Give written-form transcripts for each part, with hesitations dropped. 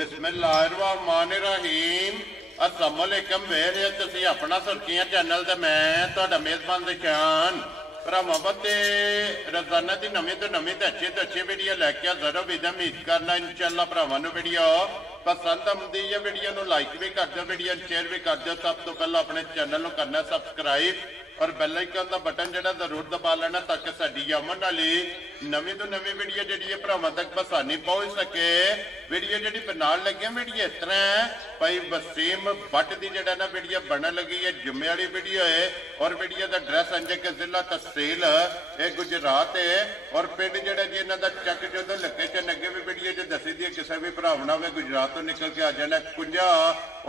बिस्मिल्लाहिर्रहमानिर्रहीम अस्सलाम वालेकुम वेर तुसी अपना सुर्खियां चैनल ते मैं तुहाडा मेज़बान दिशान भरावां ते रोजाना दी नवीं तो अच्छी वीडियो लैके हाज़र हो। उम्मीद करना इंशाअल्लाह भरावां नूं वीडियो पसंद आउंदी है। वीडियो नूं लाइक भी कर दो, वीडियो शेयर भी कर दो। सब तो पहले अपने चैनल नूं करना सब्सक्राइब और बेल आइकन का बटन जिहड़ा जरूर दबा लेना ताकि साडी आमन वाली नवीं तो नवीं वीडियो जिहड़ी है भरावां तक आसानी पहुंच सके। वीडियो जिहड़ी बनाउण लगे वीडियो इस तरह है भाई वसीम भट्ट की जिहड़ा ना वीडियो बनने लगी है, जुम्मे वाली वीडियो है और वीडियो का एड्रैस अंजे के जिला तहसील ये गुजरात है और पिंड जिहड़ा जी इन्हां दा चक जो लोकेशन अगे भी वीडियो च दसी दी है। किसी भी भरावना में गुजरात तो निकल के आ जाना कुंजा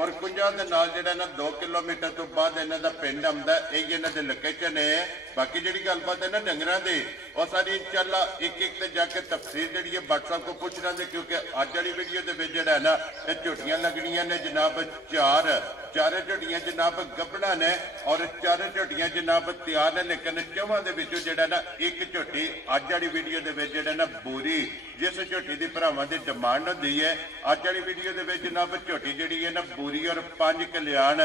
और कुंजा दे नाल जिहड़ा ना 2 किलोमीटर तो बाद इन्हां दा पिंड आउंदा है। यही इन्हां दे लोकेशन है। बाकी जिहड़ी गलबात है ना डंगरां दी और सारी इंशाअल्लाह एक ते जाके तफसील जिहड़ी है WhatsApp को पूछ लांगे क्योंकि अज वाली वीडियो दे विच जिहड़ा है ना ये झोटियां लगणियां ने जनाब चार झोटियां जनाब गब्बड़ा ने और चार झोटियां जनाब तैयार ने। लेकिन चौहां दे विचों जिहड़ा ना एक झोटी अज वाली वीडियो दे विच जिहड़ा ना बोरी जिस झोटी की भरावां की डिमांड होंदी है अज वाली वीडियो दे विच जनाब झोटी जिहड़ी है ना बोरी और 5 कल्याण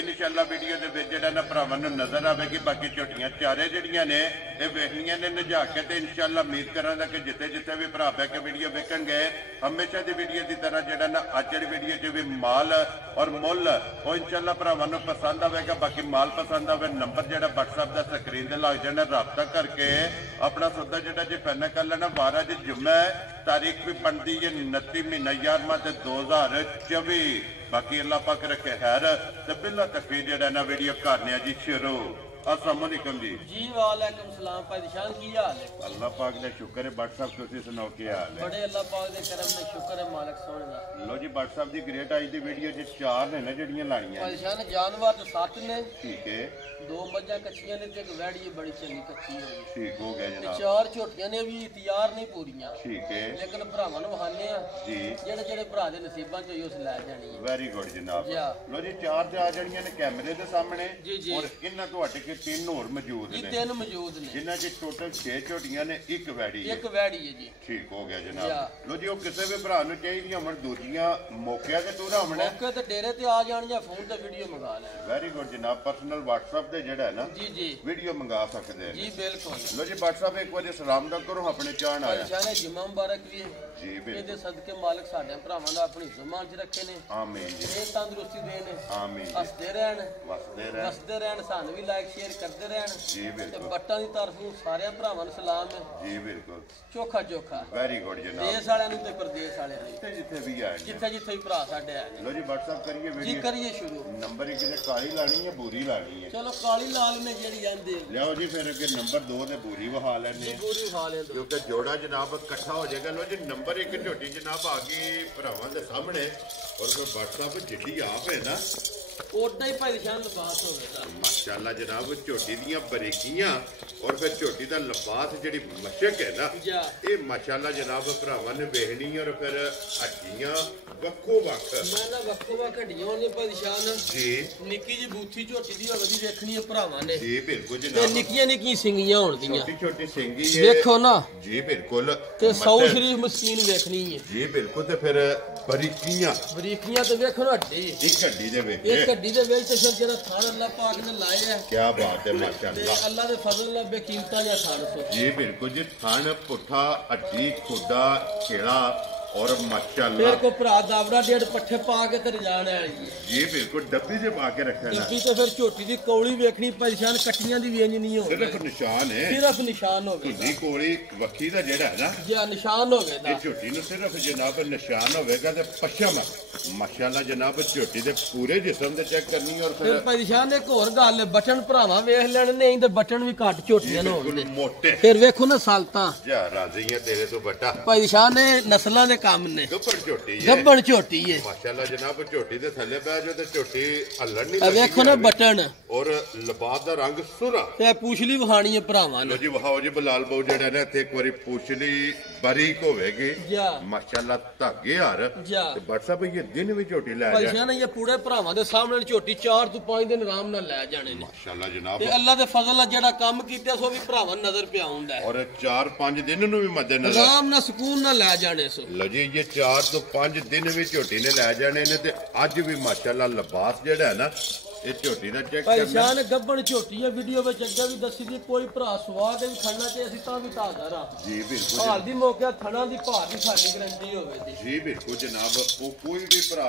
इंशाअल्लाह वीडियो दे विच जिहड़ा ना भरावां नूं नजर आवेगी। बाकी झोटियां चारे जिहड़ियां ने ये वेखणियां ने नजा के ते इंशाअल्लाह उम्मीद करांगा कि जिथे जिथे भी भरा बह के वीडियो वेखण गए हमेशा दी वीडियो की तरह जिहड़ा ना अज वाली वीडियो च भी माल और मुल वो इंशाअल्लाह भरावां नूं पसंद आवेगा। बाकी माल पसंद आवे नंबर जिहड़ा WhatsApp दा स्क्रीन ते लग जाना, राबता करके अपना सौदा जिहड़ा जी फाइनल कर लेना। 12 जुम्मा है, तारीख भी बनती है 29 महीना 11वां 2024। बाकी अल्लाह पाक रखे खैर ते बिल्ला तकफीर जिहड़ा ना वीडियो करने जी शुरू। अस्सलाम वालेकुम जी वालेकुम सलाम भाई शान की हाल है? अल्लाह पाक ने शुक्र है। WhatsApp तुसी सुनाओ की हाल है? बड़े अल्लाह पाक दे करम ने शुक्र है मालिक सोने दा। लो जी WhatsApp दी ग्रेट आज दी वीडियो च 4 ने ना जड़ियां लाणियां भाई शान जानवर तो 7 ने, ठीक है। 2 मज्जां कच्चियां ने ते एक वैड़ी बड़ी चंगी कच्ची होई, ठीक हो गया जनाब। 4 झोटियां ने भी तैयार नहीं पूरियां, ठीक है। लेकिन भरावां नूं वहाने आ जी जेड़े जेड़े भरा दे नसीबां च उस लै जानी है। वेरी गुड जनाब। लो जी 4 आ जड़ियां ने कैमरे दे सामने और इन्हां तुहाडे के 3 होर मौजूद ने। 3 मौजूद ने जिन्हां च टोटल 6 झोटियां ने, एक वैड़ी है। एक वैड़ी है जी। ठीक हो गया जनाब। लो जी वो किसी भी भरा नूं चाहीदियां होण दूजियां मौके ते टूरा होण मौके ते डेरे ते आ जाण या फोन ते वीडियो मंगा ले। वेरी गुड जनाब। पर्सनल WhatsApp ते जेड़ा है ना जी जी वीडियो मंगा सकते हैं जी बिल्कुल। लो जी WhatsApp एक बार सलाम दा करो अपने चाहन आया शाने जुम्मा मुबारक भी है जी बिल्कुल। ये सदके मालिक साडे भरावां दा अपनी जुम्मा च रखे ने। आमीन जी। ये तंदुरुस्ती देने आमीन। हसदे रहन वसदे रहन सानू भी लाइक शेयर करते रहन जी बिल्कुल। ते बट्टां दी तरफ सारे भरावां नूं सलाम है जी बिल्कुल। चोखा चोखा वेरी गुड जनाब। देश वालियां नूं ते प्रदेश वालियां नूं जिथे भी आए जिथे जिथे भी भरा साडे आए लो जी WhatsApp करिए जी वीडियो करिए शुरू। नंबर एक ते काली लानी है बोरी लानी है। चलो काली लाल ने जेड़ी आंदे लियाओ जी फिर अगे नंबर 2 ते बोरी वहा लेने पूरी खा ले दो क्योंकि जोड़ा जनाब इकट्ठा हो जाएगा। लो जी नंबर 1 झोटी जनाब आ गई भरावां दे सामने और फिर WhatsApp जिड्डी आप है ना ओडा ही भाई शान बात होवेगा माशाअल्लाह जनाब। झोटी दियां बरीकियां और फिर झोटी दा लबास जिहड़ी मशक है ना ये माशाअल्लाह जनाब भरावां ने वेखनी और फिर हड्डियां वक्खो वक्ख मैं ना वक्खो वक्ख हड्डियां ने भाई शान जी निक्की जी बूथी झोटी दी होवे दी देखनी है भरावां ने जी बिल्कुल ते जनाब। निक्कियां निक्कियां सिंगियां होण दियां छोटी छोटी सिंगी है देखो ना जी बिल्कुल ते 100 शरीफ मशीन देखनी है जी बिल्कुल। ते फिर बरीकियां बरीकियां ते देखो ना हड्डी एक हड्डी दे विच एक हड्डी दे विच ते फिर जेड़ा थान अल्लाह पाक ने लाए है क्या बात है ते माशाअल्लाह। अल्लाह दे फजल नाल बेकीमता या थान सो जी बिल्कुल जी। थान पुठा हड्डी खुदा खेड़ा और फिर माशाअल्लाह को भरा दावड़ा 1.5 पट्ठे पा के ते रजान आई जी बिल्कुल डब्बी से पा के रखा ना डब्बी ते फिर झोटी दी कौली वेखनी परेशान कट्टियां दी वेंज नहीं हो सिर्फ निशान है सिर्फ निशान हो गए धुंधी कोड़ी वक्खी दा जेड़ा है ना जी निशान हो गए ये झोटी नु सिर्फ जनाब निशान होवेगा ते पश्चिम माशाअल्लाह जनाब झोटी दे पूरे जिस्म ते चेक करनी और फिर परेशान एक और गल बटन भरावां वेख लेने नहीं ते बटन भी घट झोटियां न हो गए मोटे फिर वेखो ना सालता जा राजी है तेरे तो बटा परेशान ने नस्लां दे काम ने गब्बड़ झोटी है गब्बड़ झोटी है माशाअल्लाह जनाब। झोटी दे थल्ले बैठ जाओ ते झोटी हल्लण नहीं वेखो ना बटन और लबास दा रंग सुरा ते पूछली वखानी है भरावां लो जी वहाओ जी बलाल बाऊ जेड़ा ना इत्थे एक बारी पूछली ਬਾਰੀਕ ਹੋਵੇਗੀ ਜਾ ਮਾਸ਼ਾਅੱਲਾ ਧਾਗੇ ਹਾਰ ਜਾ ਤੇ WhatsApp ਇਹ ਦਿਨ ਵੀ ਝੋਟੀ ਲੈ ਜਾ ਭਾਈਸ਼ਾਨ ਇਹ ਪੂਰੇ ਭਰਾਵਾਂ ਦੇ ਸਾਹਮਣੇ ਝੋਟੀ 4 ਤੋਂ 5 ਦਿਨ ਆਰਾਮ ਨਾਲ ਲੈ ਜਾਣੇ ਨੇ ਮਾਸ਼ਾਅੱਲਾ ਜਨਾਬ ਤੇ ਅੱਲਾ ਦੇ ਫਜ਼ਲ ਨਾਲ ਜਿਹੜਾ ਕੰਮ ਕੀਤਾ ਸੋ ਵੀ ਭਰਾਵਾਂ ਨੂੰ ਨਜ਼ਰ ਪਿਆ ਹੁੰਦਾ ਹੈ ਔਰ 4-5 ਦਿਨ ਨੂੰ ਵੀ ਮੱਦੇ ਨਜ਼ਰ ਆਰਾਮ ਨਾਲ ਸਕੂਨ ਨਾਲ ਲੈ ਜਾਣੇ ਸੋ ਲਓ ਜੀ ਇਹ 4 ਤੋਂ 5 ਦਿਨ ਵੀ ਝੋਟੀ ਨੇ ਲੈ ਜਾਣੇ ਨੇ ਤੇ ਅੱਜ ਵੀ ਮਾਸ਼ਾਅੱਲਾ ਲਿਬਾਸ ਜਿਹੜਾ ਹੈ ਨਾ ਇਹ ਝੋਟੀ ਦਾ ਚੈੱਕ ਕਰਨਾ ਭਾਈਸ਼ਾਨ ਗੱਬਣ ਝੋਟੀ ਹੈ ਵੀਡੀਓ ਵਿੱਚ ਅੱਗੇ ਵੀ ਦੱਸੀ ਦੀ ਕੋਈ ਭਰਾ ਸਵਾਦ ਵੀ ਖੜਨਾ ਤੇ ਅਸੀਂ ਤਾਂ ਵੀ ਤਾਜ਼ਾ ਰਾ ਜੀ ਬਿਲਕੁਲ ਹਾਲ ਦੀ ਮੌਕੇ ਥਣਾ ਦੀ ਭਾਰ ਦੀ ਸਾਡੀ ਗਰੰਟੀ ਹੋਵੇ ਜੀ ਬਿਲਕੁਲ ਜਨਾਬ ਉਹ ਕੋਈ ਵੀ ਭਰਾ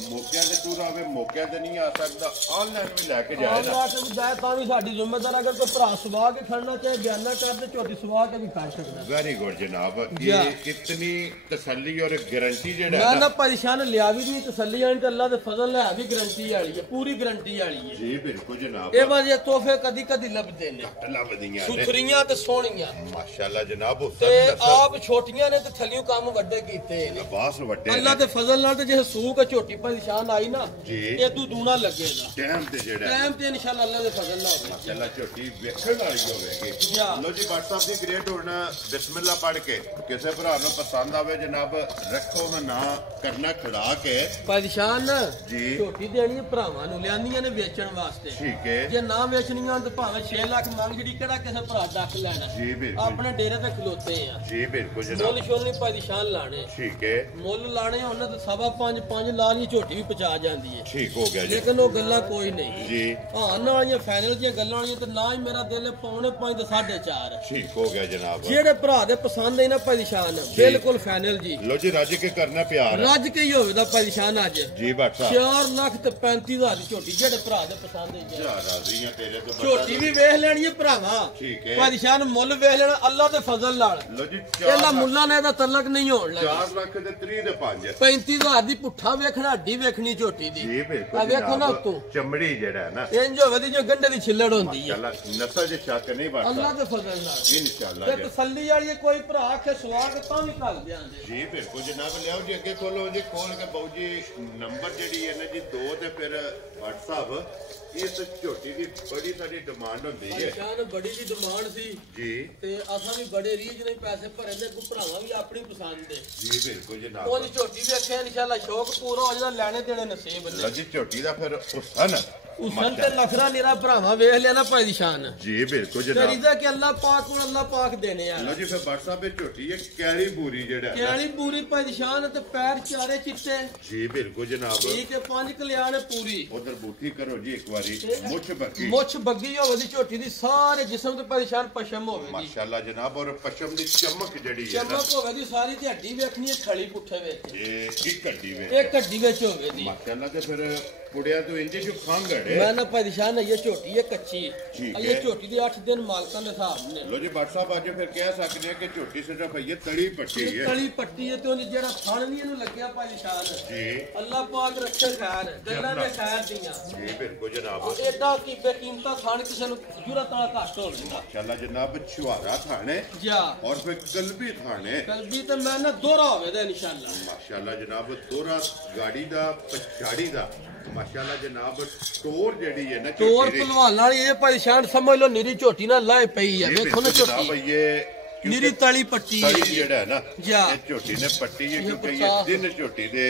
ਮੌਕਿਆਂ ਤੇ ਟੂਰ ਆਵੇ ਮੌਕਿਆਂ ਤੇ ਨਹੀਂ ਆ ਸਕਦਾ ਆਨਲਾਈਨ ਵੀ ਲੈ ਕੇ ਜਾਏ ਨਾ ਤਾਂ ਵੀ ਸਾਡੀ ਜ਼ਿੰਮੇਦਾਰ ਅਗਰ ਕੋਈ ਭਰਾ ਸਵਾ ਕੇ ਖੜਨਾ ਚਾਹੇ ਬਿਆਨਾ ਕਰਦੇ ਝੋਟੀ ਸਵਾ ਕੇ ਵੀ ਖੜ ਸਕਦਾ ਵੈਰੀ ਗੁੱਡ ਜਨਾਬ ਇਹ ਕਿਤਨੀ ਤਸੱਲੀ ਔਰ ਗਾਰੰਟੀ ਜਿਹੜਾ ਮੈਂ ਨਾ ਪਰੇਸ਼ਾਨ ਲਿਆ ਵੀ ਨਹੀਂ ਤਸੱਲੀ ਆਣੀ ਤੇ ਅੱਲਾ ਦੇ ਫਜ਼ਲ ਨਾਲ ਵੀ ਗਾਰੰਟੀ ਵਾਲੀ ਹੈ ਪੂਰੀ ਗਾਰੰਟੀ ਵਾਲੀ ਹੈ ਜੀ ਬਿਲਕੁਲ ਜਨਾਬ ਇਹ ਵਾਜੇ ਤੋਹਫੇ ਕਦੀ ਕਦੀ ਲੱਭਦੇ ਨੇ ਲੱਭਦੀਆਂ ਨੇ ਸੁਥਰੀਆਂ ਤੇ ਸੋਹਣੀਆਂ ਮਾਸ਼ਾਅੱਲਾ ਜਨਾਬ ਤੇ ਆਪ ਛੋਟੀਆਂ ਨੇ ਤੇ ਥੱਲਿਓਂ ਕੰਮ ਵੱਡੇ ਕੀਤੇ ਨੇ ਲਿਬਾਸ ਵੱਡੇ ਅੱਲਾ ਦੇ ਫਜ਼ਲ ਨਾਲ ਤੇ ਜੇ ਸੂਕ ਝੋਟੀ ਪਰੇਸ਼ਾਨ ਆਈ ਨਾ ਜੀ ਇਹ ਤੂੰ ਦੂਣਾ ਲੱਗੇਗਾ ਟਾਈਮ ਤੇ ਜਿਹੜਾ ਟਾਈਮ ਤੇ ਇਨਸ਼ਾਅੱਲਾ ਅੱਲਾ ਦੇ ਫਜ਼ਲ ਨਾਲ ਹੋਵੇ ਮਾਸ਼ਾਅੱਲਾ ਝੋਟੀ ਵੇਖਣ ਵਾਲੀ ਹੋਵੇਗੀ ਲੋ ਜੀ WhatsApp ਦੀ ਕ੍ਰੀਏਟ ਹੁਣ ਬਿਸਮਿਲ੍ਲਾ ਪੜ੍ਹ ਕੇ ਕਿਸੇ ਭਰਾ ਨੂੰ ਪਸੰਦ ਆਵੇ ਜਨਾਬ ਰੱਖੋ ਨਾ ਨਾ ਕਰਨਾ ਖੜਾ ਕੇ ਪਰੇਸ਼ਾਨ ਜੀ ਝੋਟੀ ਦੇਣੀ ਹੈ ਭਰਾਵਾਂ ਨੂੰ ਲਿਆਂਦੀਆਂ ਨੇ ਵੇਚਣ ਵਾਸਤੇ ਠੀਕ ਹੈ ਜੇ ਨਾ ਵੇਚਣੀਆਂ ਤਾਂ ਭਾਵੇਂ 6 ਲੱਖ ਮੰਗ ਜਿਹੜੀ ਕਿਹੜਾ ਕਿਸੇ ਭਰਾ ਡੱਕ ਲੈਣਾ ਜੀ ਬਿਲਕੁਲ ਆਪਣੇ ਡੇਰੇ ਤੇ ਖਲੋਤੇ ਆ ਜੀ ਬਿਲਕੁਲ ਜਨਾਬ ਮੁੱਲ ਸ਼ੋਲ ਨਹੀਂ ਪਰੇਸ਼ਾਨ ਲਾਣੇ ਠੀਕ ਹੈ ਮੁੱਲ ਲਾਣੇ ਉਹਨਾਂ ਤੇ 5.5 ਲਾ ਲਈ ਝੋਟੀ ਵੀ ਪਚਾ ਜਾਂਦੀ ਹੈ ਠੀਕ ਹੋ ਗਿਆ ਜੀ ਲੇਕਿਨ ਉਹ ਗੱਲਾਂ ਕੋਈ ਨਹੀਂ ਜੀ ਹਾਂ ਨਾ ਵਾਲੀਆਂ ਫਾਈਨਲ ਦੀਆਂ ਗੱਲਾਂ ਵਾਲੀਆਂ ਤੇ ਨਾ ਹੀ ਮੇਰਾ ਦਿਲ ਪੌਣੇ 5 ਤੇ 4.5 ਠੀਕ ਹੋ ਗਿਆ ਜਨਾਬ ਜਿਹੜੇ ਭਰਾ ਦੇ ਪਸੰਦ ਹੈ ਨਾ ਪਰੇਸ਼ਾਨ ਬਿਲਕੁਲ ਫਾਈਨਲ ਜੀ ਲੋ ਜੀ ਰੱਜ ਕੇ ਕਰਨਾ ਪਿਆਰ ਰੱਜ ਕੇ ਹੀ ਹੋਵੇ ਦਾ ਪਰੇਸ਼ਾਨ ਅੱਜ ਜੀ WhatsApp 4 ਲੱਖ ਤੇ 35,000 ਦੀ ਝੋਟੀ ਜਿਹੜੇ ਭਰਾ ਦੇ ਪਸੰਦ ਹੈ ਜੀ ਜਾ ਰਾਜ਼ੀ ਆ ਤੇਰੇ ਤੋਂ ਝੋਟੀ ਵੀ ਵੇਖ ਲੈਣੀ ਹੈ ਭਰਾਵਾ ਠੀਕ ਹੈ ਪਰੇਸ਼ਾਨ ਮੁੱਲ ਵੇਖ ਲੈਣਾ ਅੱਲਾ ਦੇ ਫਜ਼ਲ ਨਾਲ ਲੋ ਜੀ ਇਹਨਾਂ ਮੁੱਲਾਂ ਨੇ ਇਹਦਾ ਤਲਕ ਨਹੀਂ ਹੋਣ ਲੱਗਾ 4 ਲੱਖ ਦੇ 3 ਦੇ 5 35,000 ਦੀ ਪੁੱਠਾ ਵੇਖਣਾ ਹੱਡੀ ਵੇਖਣੀ ਝੋਟੀ ਦੀ ਜੀ ਬਿਲਕੁਲ ਆ ਵੇਖੋ ਨਾ ਉੱਤੋਂ ਚਮੜੀ ਜਿਹੜਾ ਹੈ ਨਾ ਇੰਜ ਹੋਵੇ ਦੀ ਜੋ ਗੰਢੇ ਦੀ ਛਿੱਲੜ ਹੁੰਦੀ ਹੈ ਚੱਲ ਨਸਾ ਜੇ ਸ਼ੱਕ ਨਹੀਂ ਅੱਲਾ ਵਰਤਾ ਦੇ ਫਜ਼ਲ ਨਾਲ ਇਨਸ਼ਾਅੱਲਾ ਤੇ ਤਸੱਲੀ ਵਾਲੀ ਕੋਈ ਭਰਾ ਆਖੇ ਸਵਾਗ ਤਾਂ ਵੀ ਕਰ ਦਿਆਂਗੇ ਜੀ ਬਿਲਕੁਲ ਜਨਾਬ ਲਿਆਓ ਜੀ ਅੱਗੇ ਖੋਲੋ ਜੀ ਖੋਲ ਕੇ ਬਾਊ ਜੀ ਨੰਬਰ ਜਿਹੜੀ ਹੈ ਨਾ ਜੀ 2 ਤੇ ਫਿਰ WhatsApp ਇਸ ਝੋਟੀ ਦੀ ਬੜੀ ਸਾਡੀ ਡਿਮਾਂਡ ਹੁੰਦੀ ਹੈ ਪਰੇਸ਼ਾਨ ਬੜੀ ਦੀ ਡਿਮਾਂਡ ਸੀ ਜੀ ਤੇ ਅਸਾਂ ਵੀ ਬੜੇ ਰੀਝ ਨਹੀਂ ਪੈਸੇ ਭਰੇ ਤੇ ਕੋ ਭਰਾਵਾਂ ਵੀ ਆਪਣੀ ਪਸੰਦ ਦੇ ਜੀ ਬਿਲਕੁਲ ਜਨਾਬ ਉਹ ਝੋਟੀ ਵੇਖਿਆ ਇਨਸ਼ਾਅੱਲਾ ਸ਼ੌਕ ਪੂਰਾ ਹੋ ਜਾਣਾ ਲੈਣੇ ਦੇਣੇ ਨਸੀਬ ਨੇ ਲੱਗੀ ਝੋਟੀ ਦਾ ਫਿਰ ਹੁਸਨ ਉਸਨ ਤੇ ਨਖਰਾ ਨਿਰਾ ਭਰਾਵਾਂ ਵੇਖ ਲਿਆ ਨਾ ਭਾਈ ਦੀ ਸ਼ਾਨ ਜੀ ਬਿਲਕੁਲ ਤੇ ਜਨਾਬ ਰਿਜ਼ਾ ਕਿ ਅੱਲਾਹ ਪਾਕ ਕੋਲ ਅੱਲਾਹ ਪਾਕ ਦੇਣੇ ਆ ਲੋ ਜੀ ਫਿਰ WhatsApp ਤੇ ਝੋਟੀ ਹੈ ਕੈਰੀ ਬੂਰੀ ਜਿਹੜਾ ਹੈ ਨਾ। ਕਿਆਲੀ ਪੂਰੀ ਭਾਈ ਦੀ ਸ਼ਾਨ ਤੇ ਪੈਰ ਚਾਰੇ ਚਿੱਟੇ ਜੀ ਬਿਲਕੁਲ ਜਨਾਬ ਠੀਕ ਹੈ 5 ਕਲਿਆਣ ਪੂਰੀ ਉਧਰ ਬੂਥੀ ਕਰੋ ਜੀ ਇੱਕ ਵਾਰੀ ਮੁੱਛ ਬੱਕੀ ਮੁੱਛ ਬੱਗੀ ਹੋਵੇ ਦੀ ਝੋਟੀ ਦੀ ਸਾਰੇ ਜਿਸਮ ਤੇ ਪਰੇਸ਼ਾਨ ਪਸ਼ਮ ਹੋਵੇ ਦੀ ਮਾਸ਼ਾਅੱਲਾ ਜਨਾਬ ਔਰ ਪਸ਼ਮ ਦੀ ਚਮਕ ਜਿਹੜੀ ਹੈ ਨਾ ਚਮਕ ਹੋਵੇ ਦੀ ਸਾਰੀ ਤੇ ਹੱਡੀ ਵੇਖਣੀ ਹੈ ਖਲੀ ਪੁੱਠੇ ਵਿੱਚ ਇਹ ਇੱਕ ਹੱਡੀ ਵੇ ਇੱਕ ਹੱਡੀ ਵਿੱਚ ਹੋਵੇ ਦੀ ਮਾਸ਼ਾਅੱਲਾ ਤੇ ਫਿਰ ਕੁੜਿਆ ਤੋਂ ਇੰਜ ਜੋ ਖੰਗੜੇ ਮੈਂ ਨਾ ਪਰੇਸ਼ਾਨ ਹੈ ਇਹ ਝੋਟੀ ਹੈ ਕੱਚੀ ਠੀਕ ਇਹ ਹੈ। ਝੋਟੀ ਦੀ 8 ਦਿਨ ਮਾਲਕਾਂ ਦੇ ਹਿਸਾਬ ਨੇ ਲੋ ਜੀ WhatsApp ਅੱਜ ਫਿਰ ਕਹਿ ਸਕਦੇ ਆ ਕਿ ਝੋਟੀ ਸਿਰਫ ਭਈਏ ਤੜੀ ਪੱਟੀ ਹੈ ਤਲੀ ਪੱਟੀ ਹੈ ਤੇ ਉਹਨੇ ਜਿਹੜਾ ਥਣ ਨਹੀਂ ਇਹਨੂੰ ਲੱਗਿਆ ਪਰੇਸ਼ਾਨ ਜੀ ਅੱਲਾਹ ਪਾਕ ਰੱਖੇ ਖੈਰ ਗੱਲਾਂ ਦੇ ਖੈਰ ਦੀਆਂ ਜੀ ਬਿਲਕੁਲ ਜਨਾਬ ਏਡਾ ਕੀ ਬੇਕੀਮਤਾ ਥਣ ਕਿਸੇ ਨੂੰ ਜੁਰਤ ਨਾਲ ਘੱਟ ਹੋ ਜਾਂਦਾ ਮਾਸ਼ਾਅੱਲਾ ਜਨਾਬ ਛੁਹਾਰਾ ਥਾਣੇ ਜਾ ਔਰ ਫਿਰ ਕਲਬੀ ਥਾਣੇ ਕਲਬੀ ਤੇ ਮੈਂ ਨਾ ਦੋਹਰਾ ਹੋਵੇ ਦਾ ਇਨਸ਼ਾਅੱਲਾ ਮਾਸ਼ਾਅੱਲਾ ਜਨਾਬ ਦੋਰਾ ਗਾੜੀ ਦਾ ਪਛਾੜੀ ਦਾ ਮਾਸ਼ਾਅੱਲਾ ਜਨਾਬ ਟੋਰ ਜਿਹੜੀ ਹੈ ਨਾ ਤੋਰ ਝੋਟੀ ਦੀ ਭਲਵਾਨ ਵਾਲੀ ਇਹ ਪਰੇਸ਼ਾਨ ਸਮਝ ਲਓ ਨਿਰੀ ਝੋਟੀ ਨਾਲ ਲਾਏ ਪਈ ਹੈ ਜੀ ਵੇਖੋ ਨਾ ਬਿਲਕੁਲ ਜਨਾਬ ਝੋਟੀ ਇਹ ਨਿਰੀ ਤਲੀ ਪੱਟੀ ਤੜੀ ਜਿਹੜਾ ਹੈ ਨਾ ਜਾ। ਇਹ ਝੋਟੀ ਨੇ ਪੱਟੀ ਹੈ ਇਹ ਕਿਉਂਕਿ ਬਚਾ। ਇਹ ਦਿਨ ਝੋਟੀ ਦੇ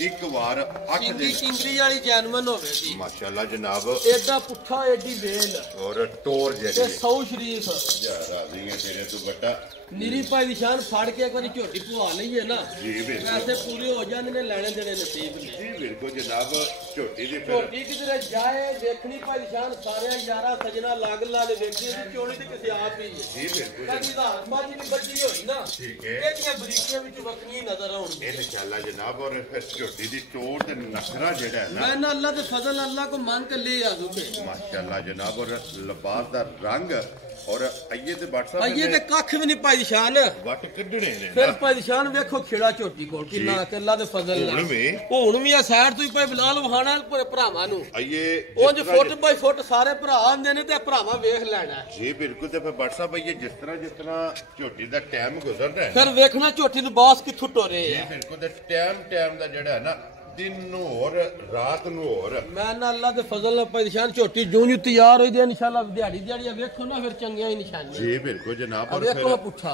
ਇੱਕ ਵਾਰ 8 ਚਿੰਗੀ ਦਿਨ ਚਿੰਗਰੀ ਵਾਲੀ ਜੈਨਮਨ ਹੋਵੇ ਦੀ ਮਾਸ਼ਾਅੱਲਾ ਜਨਾਬ ਏਡਾ ਪੁੱਠਾ ਏਡੀ ਵੇਲ ਔਰ ਟੋਰ ਤੇ ਜਿਹੜੀ ਸੌ ਸ਼ਰੀਫ ਜਾ ਰਾਜ਼ੀ ਹੈ ਤੇਰੇ ਤੋਂ ਵੱਡਾ ਨਿਰੀ ਭਾਈ ਦੀ ਸ਼ਾਨ ਫੜ ਕੇ ਇੱਕ ਵਾਰੀ ਝੋਟੀ ਪਵਾ ਲਈਏ ਨਾ ਜੀ ਬਿਲਕੁਲ ਪੈਸੇ ਪੂਰੇ ਹੋ ਜਾਂਦੇ ਨੇ ਲੈਣੇ ਦੇਣੇ ਨਸੀਬ ਨੇ ਜੀ ਬਿਲਕੁਲ ਜਨਾਬ ਝੋਟੀ ਦੀ ਫਿਰ ਝੋਟੀ ਕਿਧਰੇ ਜਾਏ ਵੇਖਣੀ ਭਾਈ ਦੀ ਸ਼ਾਨ ਸਾਰਿਆਂ ਯਾਰਾ ਸਜਣਾ ਲਾਗ ਲਾ ਦੇ ਵੇਖੀ ਉਹਦੀ ਚੋਲੀ ਤੇ ਕਿਸੇ ਆਪ ਹੀ ਹੈ ਜੀ ਬਿਲਕੁਲ ਕਦੀ ਦਾ ਬਾਜੀ ਦੀ ਬੱਜੀ ਹੋਈ ਨਾ ਠੀਕ ਹੈ ਇਹਦੀਆਂ ਬਰੀਕੀਆਂ ਵਿੱਚ ਵੱਖਰੀਆਂ ਹੀ ਨਜ਼ਰ ਆਉਣਗੀਆਂ ਇਨਸ਼ਾਅੱਲਾ ਜਨਾਬ ਔਰ ਫਿਰ ਝੋਟੀ ਦੀ ਟੋਰ ਤੇ ਨਖਰਾ ਜਿਹੜਾ ਹੈ ਨਾ ਮੈਂ ਨਾ ਅੱਲਾ ਦੇ ਫਜ਼ਲ ਅੱਲਾ को मांग के ले आ दूंगे माशाअल्लाह जनाब और लिबास दा रंग और आइए ते WhatsApp ये ते कख भी नहीं पाई शान वट कढणे ने फिर पाई शान वेखो खेड़ा झोटी कोल किन्ना के अल्लाह दे फजल ਹੁਣ ਵੀ ਹੁਣ ਵੀ ਆ ਸਾਈਡ ਤੋਂ ਹੀ ਪਈ ਬਲਾਲ ਵਹਾਣਾ ਭਰਾਵਾਂ ਨੂੰ आइए ਉਂਝ ਫੁੱਟ ਬਾਈ ਫੁੱਟ ਸਾਰੇ ਭਰਾ ਆਂਦੇ ਨੇ ਤੇ ਭਰਾਵਾਂ ਵੇਖ ਲੈਣਾ जी बिल्कुल ते फिर WhatsApp आइए जिस तरह झोटी दा टाइम गुजर रहा है ਫਿਰ ਵੇਖਣਾ ਝੋਟੀ ਨੂੰ ਬਾਸ ਕਿੱਥੋਂ ਟੋਰੇ जी ਆ बिल्कुल ते टाइम दा जेड़ा है ना दिन नूं होर रात नूं होर मैं ना अल्लाह दे फजल नाल भाई शान झोटी जूं जूं तैयार होई दे इंशाल्लाह दिहाड़ी दिहाड़ी वेखो ना फिर चंगियां ही निशानियां जी बिल्कुल जनाब और वेखो पुछा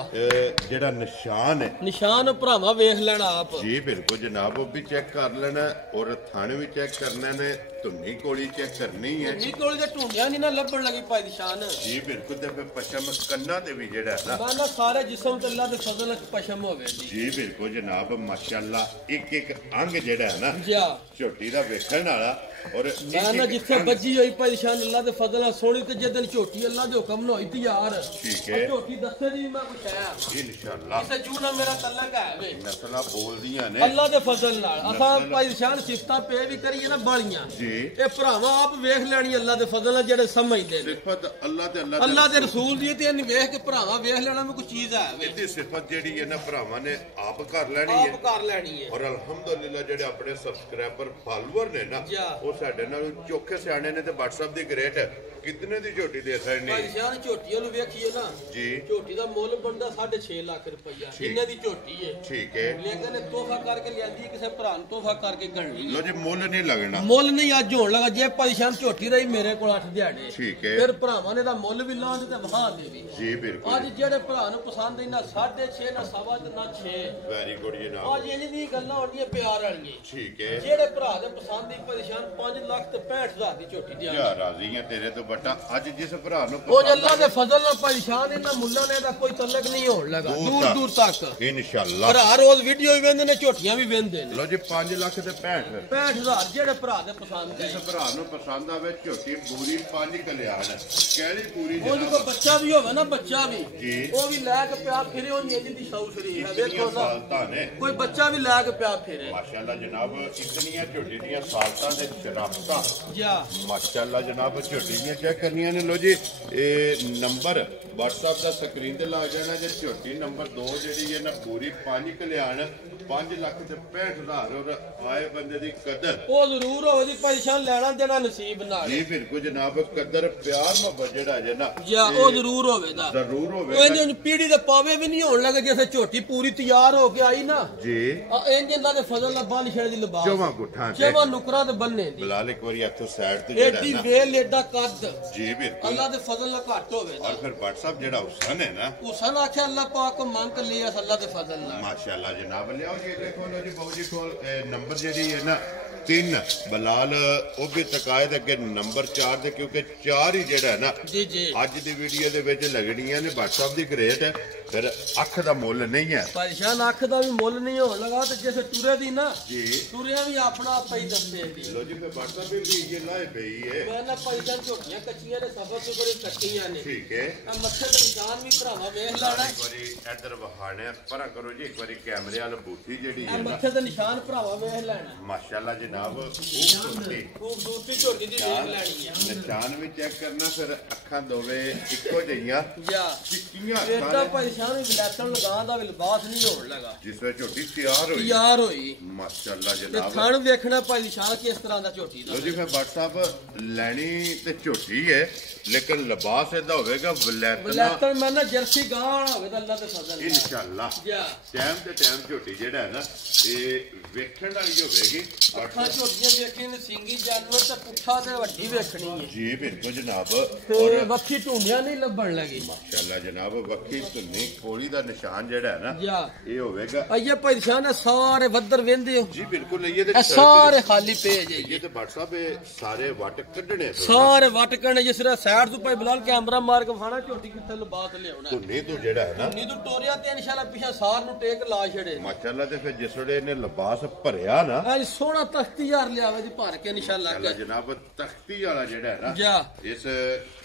जेड़ा निशान है निशान भरावा वेख लेना आप जी बिल्कुल जनाब वो भी चेक कर लेना और थाने भी चेक करने ने धुन्नी कोली चेक करनी है धुन्नी कोली ते ढूंढिया नहीं ना लभण लगी भाई निशान जी बिल्कुल ते फिर पशम कन्ना ते भी जेड़ा है ना माना सारे जिस्म ते अल्लाह दे फजल नाल पशम होवे जी बिल्कुल जनाब माशाअल्लाह एक एक अंग जेड़ा है ना जी झोटी दा वेखण वाला और मैं ना जिथे बजी हुई भाई शान अल्लाह दे फजल नाल सोनी ते जिस दिन झोटी अल्लाह दे हुक्म नाल होई तैयार ठीक है झोटी दस्से दी मैं कुछ है इंशाअल्लाह इसे जूना मेरा तलक है वे नस्लां बोलदियां ने अल्लाह दे फजल नाल असा भाई शान सिफतां पे भी करिए ना बालियां जी ए भरावा आप वेख लेनी अल्लाह दे फजल नाल जेड़े समझदे ने सिफत अल्लाह दे रसूल दी ते इन वेख के भरावा वेख लेना में कोई चीज है वे इहदी सिफत जेड़ी है ना भरावां ने आप कर लेनी है आप कर लेनी है और अल्हम्दुलिल्लाह जेड़े अपने सब्सक्राइबर फॉलोअर ने ना वो साडे नाल चोखे सियाणे ने ते WhatsApp दी ग्रेट कितने दी झोटी दे सकने भाई जान झोटी नु वेखिए ना जी झोटी दा मुੱਲ बनदा 6.5 लाख रुपया इन्ने दी झोटी है ठीक है लेकिन तोहफा करके लियांदी किसे भरा नु तोहफा करके गणनी लो जी मुੱਲ नहीं लगना मुੱਲ नहीं ਅੱਜ ਹੋਣ ਲਗਾ ਜੇ ਭਾਈ ਸ਼ਾਮ ਝੋਟੀ ਰਹੀ ਮੇਰੇ ਕੋਲ 8 ਦਿਹਾੜੇ ठीक है ਫਿਰ ਭਰਾਵਾਂ ਨੇ ਦਾ ਮੁੱਲ ਵੀ ਲਾਣ ਤੇ ਵਹਾ ਦੇ ਵੀ जी बिल्कुल ਅੱਜ ਜਿਹੜੇ ਭਰਾ ਨੂੰ ਪਸੰਦ ਇਹਨਾਂ 6.5 ਨਾ 7.5 ਤੇ ਨਾ 6 वेरी गुड जनाब ਅੱਜ ਇੰਜ ਦੀ ਗੱਲਾਂ ਹੋਣੀਆਂ ਪਿਆਰ ਵਾਲੀਆਂ ठीक है ਜਿਹੜੇ ਭਰਾ ਦੇ ਪਸੰਦ ਦੀ ਭਾਈ ਸ਼ਾਮ 5 ਲੱਖ ਤੇ 65000 ਦੀ ਝੋਟੀ ਦੀ ਯਾ ਰਾਜ਼ੀ ਹੈ ਤੇਰੇ ਤੋਂ ਬਟਾ ਅੱਜ ਜਿਸ ਭਰਾ ਨੂੰ ਉਹ ਅੱਲਾਹ ਦੇ ਫਜ਼ਲ ਨਾਲ ਭਾਈ ਸ਼ਾਨ ਇਹਨਾਂ ਮੁੱਲਾਂ ਨੇ ਦਾ ਕੋਈ ਤਲਕ ਨਹੀਂ ਹੋਣ ਲਗਾ ਦੂਰ ਦੂਰ ਤੱਕ ਇਨਸ਼ਾਅੱਲਾ ਭਰਾ ਰੋਜ਼ ਵੀਡੀਓ ਵੀ ਵੇਂਦੇ ਨੇ ਝੋਟੀਆਂ ਵੀ ਵੇਂਦੇ ਨੇ ਲੋ ਜੀ 5 ਲੱਖ ਤੇ 65 65000 ਜਿਹੜੇ ਭਰਾ ਦੇ ਪਸੰਦ ਜਿਸ ਭਰਾ ਨੂੰ ਪਸੰਦ ਆਵੇ ਝੋਟੀ ਪੂਰੀ 5 ਕਲਿਆਣ ਕਿਹੜੀ ਪੂਰੀ ਉਹ ਕੋਈ ਬੱਚਾ ਵੀ ਹੋਵੇ ਨਾ ਬੱਚਾ ਵੀ ਜੀ ਉਹ ਵੀ ਲੈ ਕੇ ਪਿਆ ਫਿਰੇ ਉਹ ਨਹੀਂ ਦੀ ਸ਼ੌਕ ਸ਼ਰੀਫ ਹੈ ਵੇਖੋ ਨਾ ਸਾਲਤਾਂ ਨੇ ਕੋਈ ਬੱਚਾ ਵੀ ਲੈ ਕੇ ਪਿਆ ਫਿਰੇ ਮਾਸ਼ਾਅੱਲਾ ਜਨਾਬ ਇਤਨੀਆਂ ਝੋਟੀ ਦੀਆਂ ਸਾਲਤਾਂ ਦੇ ਸ਼ਰਾਫਤਾਂ ਜਾ ਮਾਸ਼ਾਅੱਲਾ ਜਨਾਬ ਝੋਟੀ ਦੀਆਂ ਚੈੱਕ ਕਰਨੀਆਂ ਨੇ ਲੋ ਜੀ ਇਹ ਨੰਬਰ WhatsApp ਦਾ ਸਕਰੀਨ ਤੇ ਲਾ ਜਾਣਾ ਜੇ ਝੋਟੀ ਨੰਬਰ 2 ਜਿਹੜੀ ਹੈ ਨਾ ਪੂਰੀ 5 ਕਲਿਆਣ 5 ਲੱਖ ਤੇ 65000 ਔਰ ਆਏ ਬੰਦੇ ਦੀ ਕਦਰ ਉਹ ਜ਼ਰੂਰ ਹੋਵੇ ਦੀ ਪਰੇਸ਼ਾਨ ਲੈਣਾ ਦੇਣਾ ਨਸੀਬ ਨਾਲ ਜੀ ਬਿਲਕੁਲ ਜਨਾਬ ਕਦਰ ਪਿਆਰ ਮੁਹੱਬਤ ਜਿਹੜਾ ਹੈ ਨਾ ਜਾਂ ਉਹ ਜ਼ਰੂਰ ਹੋਵੇਗਾ ਜ਼ਰੂਰ ਉਹ ਹੋਵੇਗਾ ਇਹਦੇ ਪੀੜੀ ਦੇ ਪਾਵੇ ਵੀ ਨਹੀਂ ਹੋਣ ਲੱਗੇ ਜਿਵੇਂ ਝੋਟੀ ਪੂਰੀ ਤਿਆਰ ਹੋ ਕੇ ਆਈ ਨਾ ਜੀ ਇੰਜ ਅੱਲਾ ਦੇ ਫਜ਼ਲ ਨਾਲ ਬੰਨ ਛੜ ਦੀ ਲਿਬਾਸ ਚੋਵਾਂ ਗੁੱਠਾਂ ਤੇ ਚੇਵਾ ਨੁਕਰਾਂ ਤੇ ਬੰਨੇ ਦੀ ਬਲਾਲ ਇੱਕ ਵਾਰੀ ਇੱਥੋਂ ਸਾਈਡ ਤੇ ਜਿਹੜਾ ਏਡੀ ਹੈ ਨਾ ਵੇਲ ਏਡਾ ਕੱਦ ਜੀ ਬਿਲਕੁਲ ਅੱਲਾ ਦੇ ਫਜ਼ਲ ਨਾਲ ਘੱਟ ਹੋਵੇ और फिर WhatsApp जेड़ा हुसन है ना हुसन आखे अल्लाह पाक को मांग कर लिया अल्लाह दे फजल नाल माशाअल्लाह जनाब लियाओ जी देखो लो जी बाबू जी कोल नंबर जेडी है ना 3 बलाल ਉਹ ਵੀ ਤਕਾਇਦ ਅੱਗੇ ਨੰਬਰ 4 ਦੇ ਕਿਉਂਕਿ 4 ਹੀ ਜਿਹੜਾ ਹੈ ਨਾ ਜੀ ਜੀ ਅੱਜ ਦੀ ਵੀਡੀਓ ਦੇ ਵਿੱਚ ਲੱਗਣੀਆਂ ਨੇ WhatsApp ਦੀ ਗ੍ਰੇਟ ਹੈ ਫਿਰ ਅੱਖ ਦਾ ਮੁੱਲ ਨਹੀਂ ਹੈ ਪਰੇਸ਼ਾਨ ਅੱਖ ਦਾ ਵੀ ਮੁੱਲ ਨਹੀਂ ਹੋਣ ਲਗਾ ਤੇ ਜਿਵੇਂ ਟੁਰੇ ਦੀ ਨਾ ਜੀ ਟੁਰਿਆ ਵੀ ਆਪਣਾ ਆਪਾ ਹੀ ਦੱਸੇ ਦੀ ਲੋ ਜੀ ਫਿਰ WhatsApp ਵੀ ਇਹ ਲਾਏ ਪਈ ਹੈ ਮੈਂ ਨਾ ਪਰੇਸ਼ਾਨ ਝੋਟੀਆਂ ਕੱਚੀਆਂ ਦੇ ਸਫਰ ਤੋਂ ਬੜੀ ਕੱਚੀਆਂ ਨੇ ਠੀਕ ਹੈ ਆ ਮੱਥੇ ਤੇ ਨਿਸ਼ਾਨ ਵੀ ਭਰਾਵਾ ਵੇਖ ਲੈਣਾ ਇੱਕ ਵਾਰੀ ਇੱਧਰ ਵਹਾਣੇ ਪਰਾਂ ਕਰੋ ਜੀ ਇੱਕ ਵਾਰੀ ਕੈਮਰੇ ਵਾਲ ਬੂਥੀ ਜਿਹੜੀ ਆ ਹੈ ਨਾ ਮੱਥੇ ਤੇ ਨਿਸ਼ਾਨ ਭਰਾਵਾ ਵੇਖ ਲੈਣਾ ਮਾਸ਼ਾਅੱਲਾ ਜਨਾਬ ਖੂਬਸੂਰਤੀ ਖੂਬਸੂਰਤੀ ਝੋਟੀ ਦੀ ਦੇਖ ਲੈਣੀ ਆ ਨਿਸ਼ਾਨ ਵੀ ਚੈੱਕ ਕਰਨਾ ਫਿਰ ਅੱਖਾਂ ਦੋਵੇਂ ਇੱਕੋ ਜਿਹੀਆਂ ਜਾ ਚਿੱਟੀਆਂ ਇਹਦਾ ਪਰੇਸ਼ਾਨ ਵੀ ਬਲੈਕਣ ਲਗਾਉਣ ਦਾ ਵੀ ਲਿਬਾਸ ਨਹੀਂ ਹੋਣ ਲਗਾ ਜਿਸ ਵਿੱਚ ਝੋਟੀ ਤਿਆਰ ਹੋਈ ਤਿਆਰ ਹੋਈ ਮਾਸ਼ਾਅੱਲਾ ਤੇ ਜਨਾਬ ਥਣ ਵੇਖਣਾ ਭਾਈ ਸ਼ਾਨ ਕਿਸ ਤਰ੍ਹਾਂ ਦਾ ਝੋਟੀ ਦਾ ਲੋ ਜੀ ਫਿਰ WhatsApp ਲੈਣੀ ਤੇ ਝੋਟੀ ਹੈ ਲੇਕਿਨ ਲਿਬਾਸ ਇਹਦਾ ਹੋਵੇਗਾ ਵਲੈਤਨਾ ਬਲੈਕਣ ਮੈਂ ਨਾ ਜਰਸੀ ਗਾਂ ਵਾਲਾ ਹੋਵੇ ਤਾਂ ਅੱਲਾ ਦੇ ਫਜ਼ਲ ਨਾਲ ਇਨਸ਼ਾਅੱਲਾ ਜਾ ਟਾਈਮ ਤੇ ਟਾਈਮ ਝੋਟੀ ਜਿਹੜਾ ਹੈ ਨਾ ਇਹ ਵੇਖਣ ਵਾਲੀ ਹੋਵੇਗੀ ਅੱਖਾਂ ਝੋਟੀਆਂ ਵੇਖੀਆਂ ਨੇ ਸਿੰਗੀ ਜਾਨਵਰ ਤੇ ਪੁੱਠਾ ਤੇ ਵੱਡੀ ਵੇਖਣੀ ਹੈ ਜੀ ਬਿਲਕੁਲ ਜਨਾਬ ਤੇ ਵੱਖੀ ਢੂੰਡਿਆਂ ਨਹੀਂ ਲੱਭਣ ਲੱਗੀ ਮਾਸ਼ਾਅੱਲਾ ਜਨਾਬ ਵੱਖੀ ਧੁੰਨੀ ਕੋਲੀ ਦਾ ਨਿਸ਼ਾਨ ਜਿਹੜਾ ਹੈ ਨਾ ਜਾ ਇਹ ਹੋਵੇਗਾ ਅਈਏ ਭਾਈ ਸ਼ਾਨ ਸਾਰੇ ਵੱਦਰ ਵੇਂਦੇ ਹੋ ਜੀ ਬਿਲकुल ਇਹ ਤੇ ਇਹ ਸਾਰੇ ਖਾਲੀ ਪਏ ਜਾਈਏ ਇਹ ਤੇ WhatsApp ਇਹ ਸਾਰੇ ਵਟ ਕੱਢਣੇ ਸਾਰੇ ਵਟ ਕਣੇ ਜਿਸ ਤਰ੍ਹਾਂ ਸਾਈਡ ਤੋਂ ਭਾਈ ਬਲਾਲ ਕੈਮਰਾ ਮਾਰ ਕੇ ਫਾਣਾ ਝੋਟੀ ਕਿੱਥੇ ਲਬਾਤ ਲਿਆਉਣਾ ਧੁੰਨੀ ਤੋਂ ਜਿਹੜਾ ਹੈ ਨਾ ਨੀ ਤੂੰ ਟੋਰਿਆ ਤੇ ਇਨਸ਼ਾਅੱਲਾ ਪਿਛਾ ਸਾਰ ਨੂੰ ਟੇਕ ਲਾ ਛੜੇ ਮਾਸ਼ਾਅੱਲਾ ਤੇ ਫਿਰ ਜਿਸ ਵੇਲੇ ਇਹਨੇ ਲਿਬਾਸ ਭਰਿਆ ਨਾ ਅੱਜ ਸੋਹਣਾ ਤਖਤੀਆਰ ਲਿਆਵੇ ਦੀ ਭਰ ਕੇ ਇਨਸ਼ਾਅੱਲਾ ਅੱਲਾ ਜਨਾਬ ਤਖਤੀ ਵਾਲਾ ਜਿਹੜਾ ਹੈ ਨਾ ਜਾ ਇਸ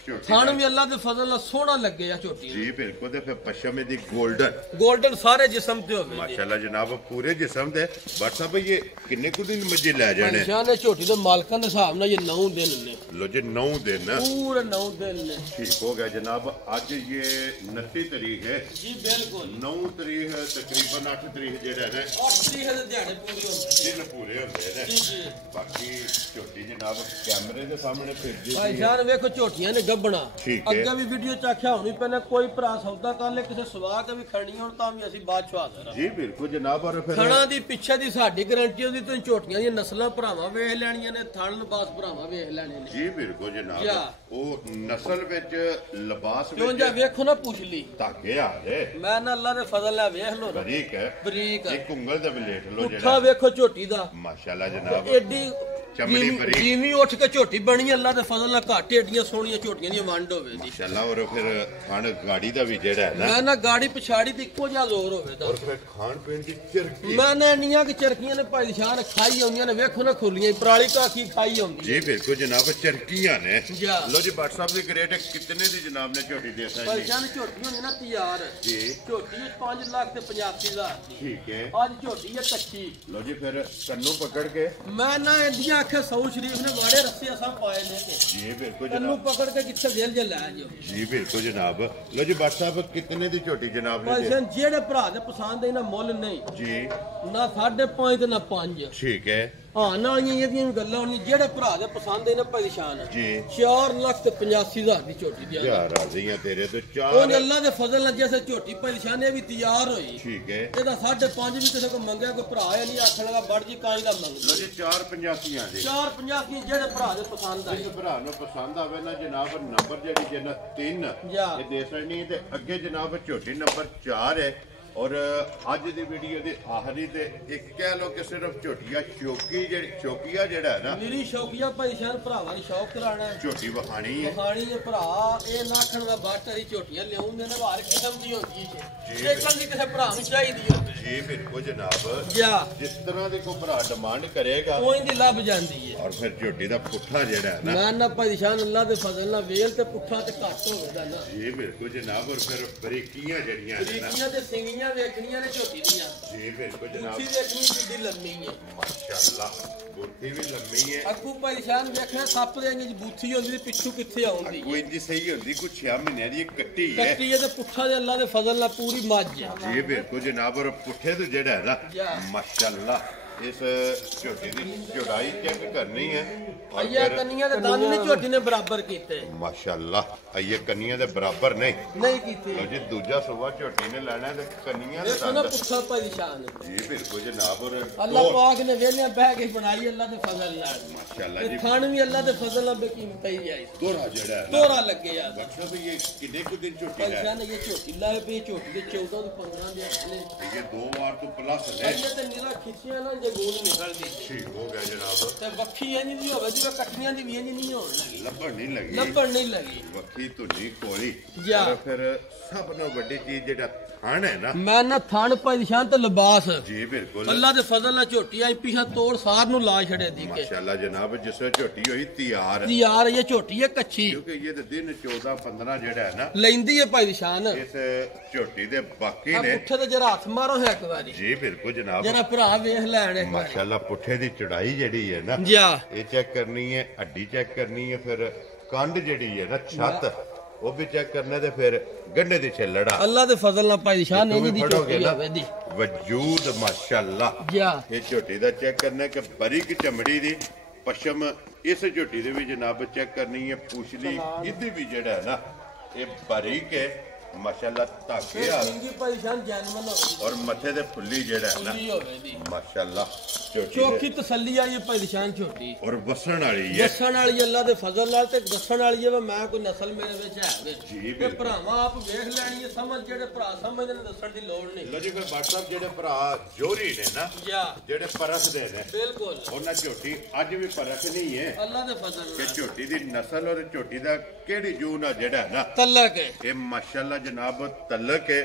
ਝੋਟੀ ਥਣ ਵੀ ਅੱਲਾ ਦੇ ਫਜ਼ਲ ਨਾਲ ਸੋਹਣਾ ਲੱਗੇ ਆ ਝੋਟੀ ਜੀ ਬਿਲਕੁਲ ਤੇ ਫਿਰ ਪਸ਼ਮ ਦੀ 골ਡਨ ਗੋਲਡਨ ਸਾਰੇ ਜਿਸਮ ਤੇ ਹੋਵੇ ਮਾਸ਼ਾਅੱਲਾ ਜਨਾਬ ਪੂਰੇ ਜਿਸਮ ਤੇ WhatsApp ਇਹ ਕਿੰਨੇ ਕੁ ਦਿਨ ਮੱਝੇ ਲੈ ਜਾਣੇ ਨਿਸ਼ਾਨ ਇਹ ਝੋਟੀ ਦੇ ਮਾਲਕਾਂ ਦੇ ਹਿਸਾਬ ਨਾਲ ਇਹ 9 ਦਿਨ ਨੇ ਲੋ ਜੀ 9 ਦਿਨ ਪੂਰੇ 9 ਦਿਨ ਨੇ ठीक हो गया जनाब आज ये 29 तारीख है ਜੀ ਬਿਲਕੁਲ 9 तारीख तकरीबन 8 तारीख जेड़ा है 8 ਤਰੀਕ ਦੇ ਦਿਹਾੜੇ ਪੂਰੇ ਹੁੰਦੇ ਦਿਨ ਪੂਰੇ ਹੁੰਦੇ ਨੇ ਜੀ ਬਾਕੀ ਝੋਟੀ ਜਨਾਬ ਕੈਮਰੇ ਦੇ ਸਾਹਮਣੇ ਫਿਰਦੀ ਭਾਈ ਜਾਨ ਵੇਖੋ ਝੋਟੀਆਂ ਨੇ ਗੱਬਣਾ ਠੀਕ ਹੈ। ਅੱਗੇ ਵੀ ਵੀਡੀਓ ਚ ਆਖਿਆ ਹੋਣੀ ਪਹਿਲਾਂ ਕੋਈ ਭਰਾ ਸੌਦਾ ਕਰ ਲੈ ਕਿਸੇ ਸਵਾਹ ਕੇ ਵੀ ਖੜਨੀ ਹੁਣ ਤਾਂ ਵੀ ਅਸੀਂ ਬਾਅਦ ਚ ਹਾਜ਼ਰ ਜੀ ਬਿਲਕੁਲ ਜਨਾਬ ਔਰ ਫਿਰ ਥਣਾ ਦੀ ਪਿੱਛੇ ਦੀ ਸਾਡੀ ਗਾਰੰਟੀ ਉਹਦੀ ਤੁਸੀਂ ਝੋਟੀਆਂ ਦੀਆਂ ਨਸਲਾਂ ਭਰਾਵਾਂ ਵੇਖ ਲੈਣੀਆਂ ਨੇ ਥਣ ਲਬਾਸ ਭਰਾਵਾਂ ਵੇਖ ਲੈਣੇ ਨੇ ਜੀ ਬਿਲਕੁਲ ਜਾ। ਜਨਾਬ ਉਹ ਨਸਲ ਵਿੱਚ ਲਿਬਾਸ ਕਿਉਂ ਜਾ ਵਿੱਚ ਵੇਖੋ ਨਾ ਪੁੱਛ ਲਈ ਧਾਗੇ ਆ ਜੇ ਮੈਂ ਨਾ ਅੱਲਾ ਦੇ ਫਜ਼ਲ ਨਾਲ ਵੇਖ ਲੋ ਨਾ ਬਰੀਕ ਹੈ ਬਰੀਕ ਇੱਕ ਉਂਗਲ ਦੇ ਵੀ ਲੇਟ ਲੋ ਪੁੱਠਾ ਜਿਹੜਾ ਵੇਖੋ ਝੋਟੀ ਦਾ ਮਾਸ਼ਾਅੱਲਾ ਜਨਾਬ ਐਡੀ ਚਮੜੀ ਬਰੀਕ। ਜਿਵੇਂ ਉੱਠ ਕੇ ਝੋਟੀ ਬਣੀ ਅੱਲਾ ਦੇ ਫਜ਼ਲ ਨਾਲ ਘੱਟ ਏਡੀਆਂ ਸੋਹਣੀਆਂ ਝੋਟੀਆਂ ਦੀਆਂ ਵੰਡ ਹੋਵੇ ਦੀ ਮਾਸ਼ਾਅੱਲਾ ਔਰ ਫਿਰ ਖਾਣ ਗਾੜੀ ਦਾ ਵੀ ਜਿਹੜਾ ਹੈ ਨਾ ਮੈਂ ਨਾ ਗਾੜੀ ਪਛਾੜੀ ਤੇ ਇੱਕੋ ਜਿਹਾ ਜ਼ੋਰ ਹੋਵੇ ਦਾ ਔਰ ਫਿਰ ਖਾਣ ਪੀਣ ਦੀ ਚਰਕੀ ਮੈਂ ਨਾ ਇੰਨੀਆਂ ਕਿ ਚਰਕੀਆਂ ਨੇ ਭਾਈ ਸ਼ਾਨ ਖਾਈ ਆਉਂਦੀਆਂ ਨੇ ਵੇਖੋ ਨਾ ਖੁੱਲੀਆਂ ਪਰਾਲੀ ਕਾਕੀ ਖਾਈ ਆਉਂਦੀ ਜੀ ਬਿਲਕੁਲ ਜਨਾਬ ਚਰਕੀਆਂ ਨੇ ਜਾ। ਲੋ ਜੀ WhatsApp ਦੀ ਗ੍ਰੇਟ ਕਿਤਨੇ ਦੀ ਜਨਾਬ ਨੇ ਝੋਟੀ ਦੇ ਭਾਈ ਸਾਈ ਸ਼ਾਨ ਝੋਟੀ ਹੋਣੀ ਨਾ ਤਿਆਰ ਜੀ ਝੋਟੀ 5 ਲੱਖ ਤੇ 85,000 ਦੀ ਠੀਕ ਹੈ ਅੱਜ ਝੋਟੀ ਹੈ ਕੱਚੀ ਲੋ ਜੀ ਫਿਰ ਕੰਨੂ ਪਕੜ ਕੇ ਮੈਂ ਨਾ ਇੰਡੀਆਂ ਆਖੇ ਸੌ ਸ਼ਰੀਫ ਨੇ ਵਾੜੇ ਰੱਸੇ ਅਸਾਂ ਪਾਏ ਨੇ ਤੇ ਜੀ ਬਿਲਕੁਲ ਤੈਨੂੰ ਜਨਾਬ ਪਕੜ ਕੇ ਜਿੱਥੇ ਦਿਲ ਜੇ ਲੈ ਜਾਓ ਜੀ ਬਿਲਕੁਲ ਜਨਾਬ ਲੋ ਜੀ WhatsApp ਕਿਤਨੇ ਦੀ ਝੋਟੀ ਜਨਾਬ ਨੇ ਭਾਈ ਦੇ ਸ਼ਾਨ ਜਿਹੜੇ ਭਰਾ ਦੇ ਪਸੰਦ ਹੈ ਨਾ ਮੁੱਲ ਨਹੀਂ ਜੀ ਨਾ 5.5 ਤੇ ਨਾ 5 ਠੀਕ ਹੈ ਹਾਂ ਨਾਲੀਆਂ ਇਹਦੀਆਂ ਵੀ ਗੱਲਾਂ ਹੋਣੀਆਂ ਜਿਹੜੇ ਭਰਾ ਦੇ ਪਸੰਦ ਹੈ ਨਾ ਪਰੇਸ਼ਾਨ ਜੀ 4 ਲੱਖ ਤੇ 85,000 ਦੀ ਝੋਟੀ ਦੀ ਯਾਰ ਰਾਜ਼ੀਆਂ ਤੇਰੇ ਤੋਂ ਉਹ ਚਾਰ ਅੱਲਾ ਦੇ ਫਜ਼ਲ ਨਾਲ ਜੈਸੇ ਝੋਟੀ ਪਰੇਸ਼ਾਨ ਇਹ ਵੀ ਤਿਆਰ ਹੋਈ ਠੀਕ ਹੈ ਇਹਦਾ 5.5 ਵੀ ਕਿਸੇ ਕੋ ਮੰਗਿਆ ਕੋਈ ਭਰਾ ਹੈ ਨਹੀਂ ਆਖਣ ਲਗਾ ਬੜ ਜੀ ਕਾਈ ਦਾ ਮੰਗ ਲੋ ਜੀ 485 ਦੇ 4.50 ਜਿਹੜੇ ਭਰਾ ਦੇ ਪਸੰਦ ਆਏ ਜਿਸ ਭਰਾ ਨੂੰ ਪਸੰਦ ਆਵੇ ਨਾ ਜਨਾਬ ਨੰਬਰ ਜਿਹੜੀ ਜਨਾ 3 ਜਾ। ਇਹ ਦੇ ਸਕਣੀ ਤੇ ਅੱਗੇ ਜਨਾਬ ਝੋਟੀ ਨੰਬਰ 4 ਹੈ ਔਰ ਅੱਜ ਦੀ ਵੀਡੀਓ ਦੇ ਆਖਰੀ ਤੇ ਇੱਕ ਕਹਿ ਲੋ ਕਿ ਸਿਰਫ ਝੋਟੀਆ ਚੌਕੀਆ ਜਿਹੜਾ ਹੈ ਨਾ ਮੇਰੀ ਸ਼ੌਕੀਆ ਪਰੇਸ਼ਾਨ ਭਰਾਵਾਂ ਦੀ ਸ਼ੌਕ ਕਰਾਣਾ ਹੈ ਝੋਟੀ ਵਖਾਣੀ ਹੈ ਕਹਾਣੀ ਇਹ ਭਰਾ ਇਹ ਨਾ ਆਖਣ ਦਾ ਬਾਟ ਹਰੀ ਝੋਟੀਆਂ ਲਿਆਉਂਦੇ ਨੇ ਹਰ ਕਿਸਮ ਦੀ ਹੁੰਦੀ ਜੀ। ਹੈ ਇਹ ਕੱਲ ਦੀ ਕਿਸੇ ਭਰਾ ਨੂੰ ਚਾਹੀਦੀ ਹੁੰਦੀ ਜੀ ਬਿਲਕੁਲ ਜਨਾਬ ਜਾ ਜਿਸ ਤਰ੍ਹਾਂ ਦੀ ਕੋਈ ਭਰਾ ਡਿਮਾਂਡ ਕਰੇਗਾ ਉਹ ਇਹਦੀ ਲੱਭ ਜਾਂਦੀ ਹੈ ਔਰ ਫਿਰ ਝੋਟੀ ਦਾ ਪੁੱਠਾ ਜਿਹੜਾ ਹੈ ਨਾ ਮੈਂ ਨਾ ਪਰੇਸ਼ਾਨ ਅੱਲਾ ਦੇ ਫਜ਼ਲ ਨਾਲ ਵੇਲ ਤੇ ਪੁੱਠਾ ਤੇ ਘੱਟ ਹੋਵੇਗਾ ਨਾ ਜੀ ਬਿਲਕੁਲ ਜਨਾਬ ਔਰ ਫਿਰ ਬਰੀਕੀਆਂ ਜਿਹੜੀਆਂ ਨੇ ਨਾ ਬਰੀਕੀਆਂ ਤੇ ਸਿੰਗੀਆਂ ਵੇਖਣੀਆਂ ਨੇ ਝੋਟੀ ਦੀਆਂ ਜੀ ਬਿਲਕੁਲ ਜਨਾਬ ਬੁੱਥੀ ਵੇਖਣੀ ਕਿੱਡੀ ਲੰਮੀ ਹੈ ਮਾਸ਼ਾਅੱਲਾ ਬੁੱਧੀ ਵੀ ਲੰਮੀ ਹੈ ਅੱਗੂ ਪਰੇਸ਼ਾਨ ਵੇਖਣਾ ਸੱਪ ਦੇ ਇੰਜ ਬੂਥੀ ਹੁੰਦੀ ਤੇ ਪਿੱਛੂ ਕਿੱਥੇ ਆਉਂਦੀ ਕੋਈ ਇੰਜ ਸਹੀ ਹੁੰਦੀ ਕੁਛ 6 ਮਹੀਨਿਆਂ ਦੀ ਇਹ ਕੱਟੀ ਹੈ ਕੱਟੀ ਹੈ ਤੇ ਪੁੱਠਾ ਦੇ ਅੱਲਾ ਦੇ ਫਜ਼ਲ ਨਾਲ ਪੂਰੀ ਮੱਝ ਹੈ ਜੀ ਬਿਲਕੁਲ ਜਨਾਬ ਔਰ ਪੁੱਠੇ ਤੋਂ ਜਿਹੜਾ ਹੈ ਨਾ ਜਾ। ਮਾਸ਼ਾਅੱਲਾ ਇਸ ਝੋਟੀ ਦੀ ਚੌੜਾਈ ਚੈੱਕ ਕਰਨੀ ਹੈ ਔਰ ਅਈਆ ਫਿਰ ਕੰਨੀਆਂ ਦੇ ਦੰਦ ਨਹੀਂ ਝੋਟੀ ਨੇ ਬਰਾਬਰ ਕੀਤੇ ਮਾਸ਼ਾਅੱਲਾ ਇਹ ਕੰਨੀਆਂ ਦੇ ਬਰਾਬਰ ਨਹੀਂ ਨਹੀਂ ਕੀਤੇ ਲੋ ਜੀ ਦੂਜਾ ਸੁਬਾ ਝੋਟੀ ਨੇ ਲੈਣਾ ਤੇ ਕੰਨੀਆਂ ਦੇ ਵੇਖੋ ਨਾ ਦੰਦ ਪੁੱਠਾ ਪਰੇਸ਼ਾਨ ਜੀ ਬਿਲਕੁਲ ਜਨਾਬ ਔਰ ਅੱਲਾ ਪਾਕ ਨੇ ਵੇਲਿਆਂ ਬਹਿ ਕੇ ਬਣਾਈ ਅੱਲਾ ਦੇ ਫਜ਼ਲ ਨਾਲ ਮਾਸ਼ਾਅੱਲਾ ਤੇ ਜੀ ਖਾਣ ਵੀ ਅੱਲਾ ਦੇ ਫਜ਼ਲ ਨਾਲ ਬੇਕੀਮਤ ਹੀ ਆਈ ਦੋਹਰਾ ਜਿਹੜਾ ਹੈ ਨਾ ਦੋਰਾ ਲੱਗੇ ਆ ਮਤਲਬ ਇਹ ਕਿੰਨੇ ਕੁ ਦਿਨ ਝੋਟੀ ਹੈ ਪਰੇਸ਼ਾਨ ਇਹ ਝੋਟੀ ਲਾਏ ਪਈ ਝੋਟੀ ਦੇ 14 ਤੋਂ 15 ਦੇ ਨੇ ਇਹ 2 ਵਾਰ ਤੋਂ ਪਲੱਸ ਨੇ ਅੱਲੇ ਤੇ ਨਿਰਾ ਖਿੱਚਿਆ ਨਾ ਜੇ ਗੋਲ ਨਿਕਲਦੀ ਠੀਕ ਹੋ ਗਿਆ ਜਨਾਬ ਤੇ ਵੱਖੀ ਇੰਜ ਨਹੀਂ ਹੋਵੇ ਜਿਵੇਂ ਕੱਟੀਆਂ ਦੀ ਵੀ ਇੰਜ ਨਹੀਂ ਹੋਣ ਲੱਗੀ ਲੱਭਣ ਨਹੀਂ ਲੱਗੀ ਲੱਭਣ ਨਹੀਂ ਲੱਗੀ ਵੱਖੀ ਧੁੰਨੀ ਕੋਲੀ ਜਾ। ਔਰ ਫਿਰ ਸਭ ਤੋਂ ਵੱਡੀ ਚੀਜ਼ ਜਿਹੜਾ ਥਣ ਹੈ ਨਾ ਮੈਂ ਨਾ ਥਣ ਪਰੇਸ਼ਾਨ ਤੇ ਲਿਬਾਸ ਜੀ ਬਿਲਕੁਲ ਅੱਲਾ ਦੇ ਫਜ਼ਲ ਨਾਲ ਝੋਟੀ ਆਈ ਪਿਛਾ ਤੋੜ ਸਾਰ ਨੂੰ ਲਾ ਛੜੇ ਦੀ ਕੇ ਮਾਸ਼ਾਅੱਲਾ ਜਨਾਬ ਜਿਸ ਵੇਲੇ ਝੋਟੀ ਹੋਈ ਤਿਆਰ ਜੀ ਯਾਰ ਇਹ ਝੋਟੀ ਹੈ ਕੱਚੀ ਕਿਉਂਕਿ ਇਹ ਤੇ ਦਿਨ 14 15 ਜਿਹੜਾ ਹੈ ਨਾ ਲੈਂਦੀ ਹੈ ਭਾਈ ਨਿਸ਼ਾਨ ਇਸ ਝੋਟੀ ਦੇ ਬਾਕੀ ਆ ਨੇ ਪੁੱਠੇ ਤੇ ਜਰਾ ਹੱਥ ਮਾਰੋ ਹੈ ਇੱਕ ਵਾਰੀ ਜੀ ਬਿਲਕੁਲ ਜਨਾਬ ਜਰਾ ਭਰਾ ਵੇਖ ਲੈਣ ਇੱਕ ਵਾਰੀ ਮਾਸ਼ਾਅੱਲਾ ਪੁੱਠੇ ਦੀ ਚੜਾਈ ਜਿਹੜੀ ਹੈ ਨਾ ਜਾ ਇਹ ਚੈੱਕ ਕਰਨੀ ਹੈ ਹੱਡੀ ਚੈੱਕ ਕਰਨੀ ਹੈ ਫਿਰ ਕੰਡ ਜਿਹੜੀ ਹੈ ਨਾ ਛੱਤ ਉਹ ਵੀ ਚੈੱਕ ਕਰਨਾ ਤੇ ਫਿਰ ਗੰਢੇ ਦੀ ਛਿੱਲੜਾ ਅੱਲਾ ਦੇ ਫਜ਼ਲ ਨਾਲ ਭਾਈ ਨਿਸ਼ਾਨ ਜਦੋਂ ਇਹਦੀ ਵੀ ਦੀ ਫੜੋਗੇ ਝੋਟੀ ਨਾ, ਹੋਵੇ ਦੀ ਵਜੂਦ ਮਾਸ਼ਾਅੱਲਾ ਜਾ ਇਹ ਝੋਟੀ ਦਾ ਚੈੱਕ ਕਰਨਾ ਕਿ ਬਰੀਕ ਚਮੜੀ ਦੀ ਪਸ਼ਮ ਇਸ ਝੋਟੀ ਦੇ ਵੀ ਜਨਾਬ ਚੈੱਕ ਕਰਨੀ ਹੈ ਪੁਛਲੀ ਇਹਦੀ ਵੀ ਜਿਹੜਾ ਹੈ ਨਾ ਇਹ ਬਰੀਕ ਹੈ ਮਾਸ਼ਾਅੱਲਾ ਧਾਗੇ ਆ ਸਿੰਗੀ ਭਾਈ ਨਿਸ਼ਾਨ ਜਨਮਨ ਹੋਵੇ ਔਰ ਮੱਥੇ ਤੇ ਫੁੱਲੀ ਜਿਹੜਾ ਹੈ ਨਾ ਦੀ ਹੋਵੇ ਦੀ ਮਾਸ਼ਾਅੱਲਾ ਝੋਟੀ ਚੋਖੀ ਦੇ ਤਸੱਲੀ ਆਈ ਹੈ ਭਾਈ ਨਿਸ਼ਾਨ ਝੋਟੀ ਔਰ ਵਸਣ ਵਾਲੀ ਹੈ ਦੱਸਣ ਵਾਲੀ ਅੱਲਾ ਦੇ ਫਜ਼ਲ ਨਾਲ ਤੇ ਦੱਸਣ ਵਾਲੀ ਹੈ ਵੀ ਮੈਂ ਕੋਈ ਨਸਲ ਮੇਰੇ ਵਿੱਚ ਹੈ ਵੇ ਜੀ, ਤੇ ਬਿਲਕੁਲ। ਭਰਾਵਾਂ ਆਪ ਵੇਖ ਲੈਣੀ ਹੈ ਸਮਝ ਜਿਹੜੇ ਭਰਾ ਸਮਝਦੇ ਨੇ ਦੱਸਣ ਦੀ ਲੋੜ ਨਹੀਂ ਲੋ ਜੀ ਫਿਰ WhatsApp ਜਿਹੜੇ ਭਰਾ ਜੋਰੀ ਨੇ ਨਾ ਜਾ ਜਿਹੜੇ ਪਰਖਦੇ ਨੇ ਬਿਲਕੁਲ ਉਹਨਾਂ ਝੋਟੀ ਅੱਜ ਵੀ ਪਰਖ ਨਹੀਂ ਹੈ ਅੱਲਾ ਦੇ ਫਜ਼ਲ ਕਿ ਨਾਲ ਝੋਟੀ ਦੀ ਨਸਲ ਔਰ ਝੋਟੀ ਦਾ ਕਿਹੜੀ ਜੂਨ ਆ ਜਿਹੜਾ ਹੈ ਨਾ ਤਲਕ ਹੈ ਇਹ ਮਾਸ਼ਾਅੱਲਾ ਜਨਾਬ ਤਲਕ ਹੈ